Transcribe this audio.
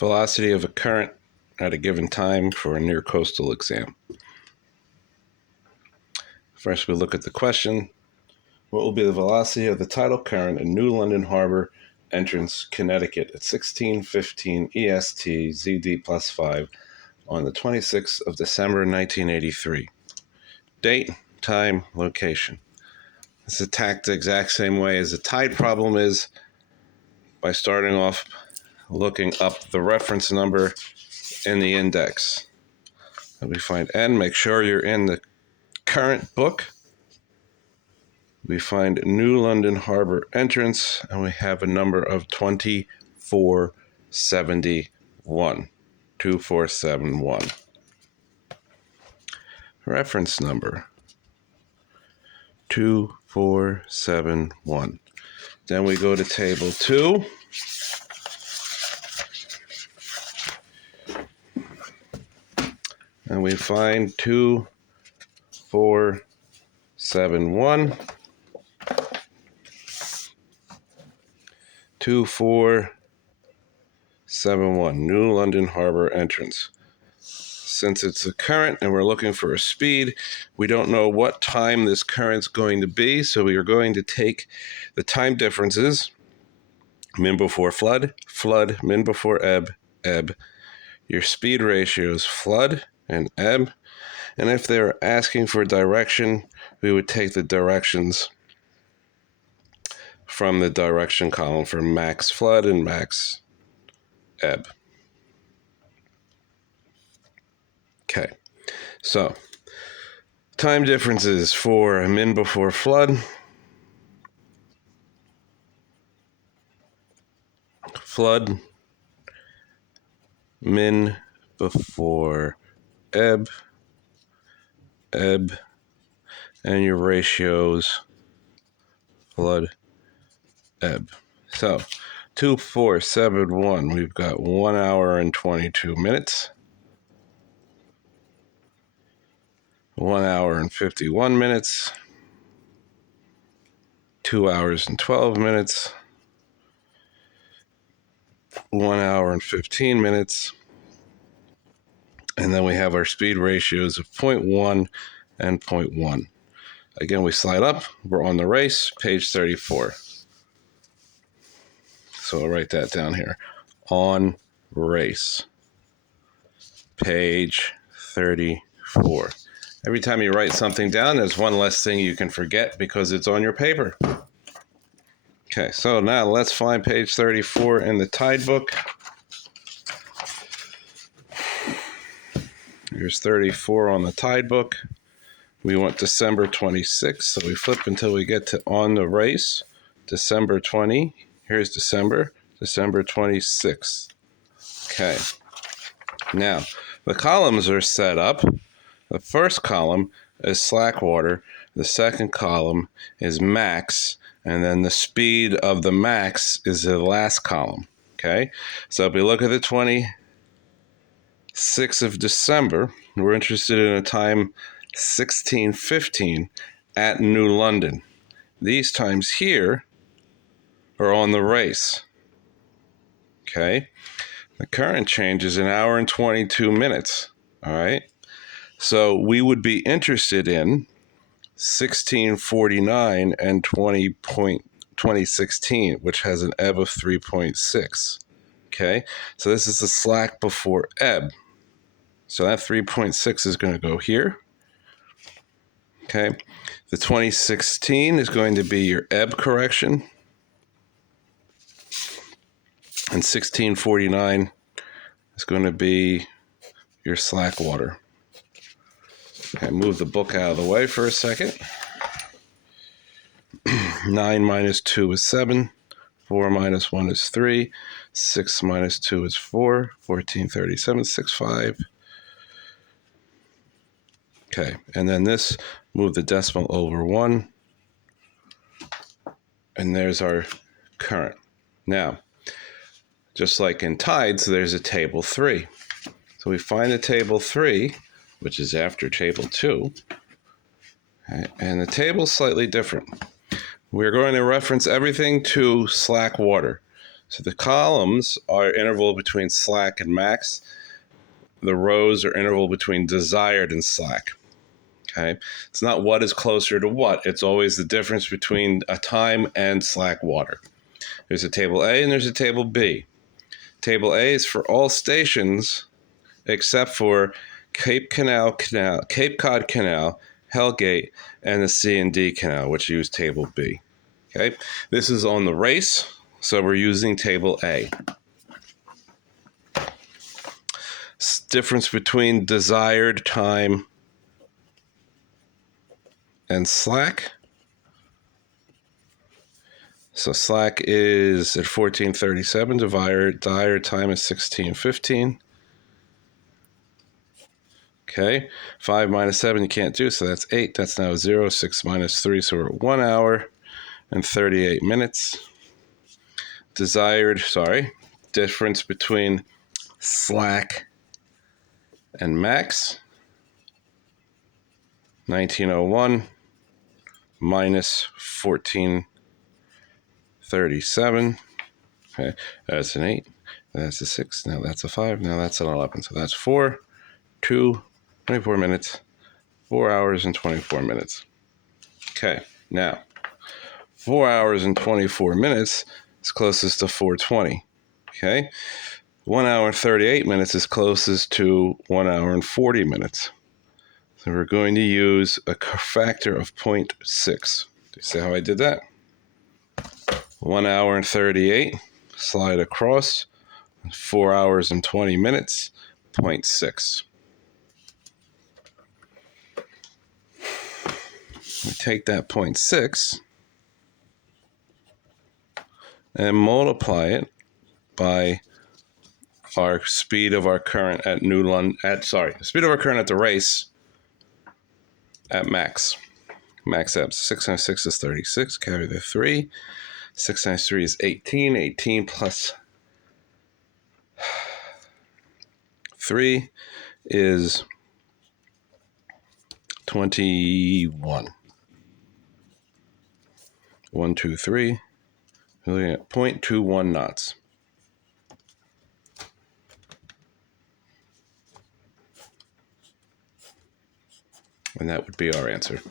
velocity of a current at a given time for a near coastal exam. First, we look at the question. What will be the velocity of the tidal current in New London Harbor entrance, Connecticut at 16:15 EST ZD plus 5 on the 26th of December 1983? Date, time, location. It's attacked the exact same way as the tide problem is, by starting off looking up the reference number in the index. And we find N, make sure you're in the current book. We find New London Harbor entrance, and we have a number of 2471. 2471. Reference number 2471. Then we go to table 2. And we find 2471. 2471, New London Harbor entrance. Since it's a current and we're looking for a speed, we don't know what time this current's going to be, so we are going to take the time differences, min before flood, flood, min before ebb, ebb. Your speed ratios, flood and ebb. And if they're asking for direction, we would take the directions from the direction column for max flood and max ebb. Okay, so time differences for min before flood, flood, min before ebb, ebb, and your ratios, flood, ebb. So 2471, we've got 1 hour and 22 minutes. 1 hour and 51 minutes. 2 hours and 12 minutes. 1 hour and 15 minutes. And then we have our speed ratios of 0.1 and 0.1. Again, we slide up. We're on the race, page 34. So I'll write that down here. On race, page 34. Every time you write something down, there's one less thing you can forget because it's on your paper. Okay, so now let's find page 34 in the tide book. Here's 34 on the tide book. We want December 26th, so we flip until we get to on the race. December 20. Here's December 26th. Okay. Now, the columns are set up. The first column is slack water. The second column is max. And then the speed of the max is the last column. Okay. So if we look at the 26th of December, we're interested in a time 16:15 at New London. These times here are on the race. Okay. The current change is 1 hour and 22 minutes. All right. So we would be interested in 1649 and 2016, which has an ebb of 3.6. Okay. So this is the slack before ebb. So that 3.6 is going to go here. Okay. The 2016 is going to be your ebb correction. And 1649 is going to be your slack water. Okay, move the book out of the way for a second. 9 minus 2 is 7. 4 minus 1 is 3. 6 minus 2 is 4. 1437, 65. Okay, and then this, move the decimal over 1. And there's our current. Now, just like in tides, there's a table 3. So we find the table 3, which is after table 2. Okay, and the table's slightly different. We're going to reference everything to slack water. So the columns are interval between slack and max. The rows are interval between desired and slack. Okay, it's not what is closer to what. It's always the difference between a time and slack water. There's a table A and there's a table B. Table A is for all stations except for Cape Cod Canal, Hellgate, and the C and D Canal, which use table B. Okay, this is on the race, so we're using table A. Difference between desired time and slack. So slack is at 14:37. Desired time is 16:15. Okay, 5 minus 7 you can't do, so that's 8. That's now 0. 6 minus 3, so we're at 1 hour and 38 minutes. Difference between slack and max. 1901 minus 14:37. Okay, that's an 8. That's a 6. Now that's a 5. Now that's an 11. So that's 4, 2, 24 minutes, 4 hours and 24 minutes. Okay, now 4 hours and 24 minutes is closest to 4:20. Okay, 1 hour and 38 minutes is closest to 1 hour and 40 minutes. So we're going to use a factor of 0.6. Do you see how I did that? 1 hour and 38, slide across, 4 hours and 20 minutes, 0.6. We take that 0.6 and multiply it by our speed of our current at speed of our current at the race at max. Max ebbs. 6 times 6 is 36. Carry the 3. 6 times 3 is 18. 18 plus 3 is 21. 1, 2, 3. We're looking at 0.21 knots. And that would be our answer.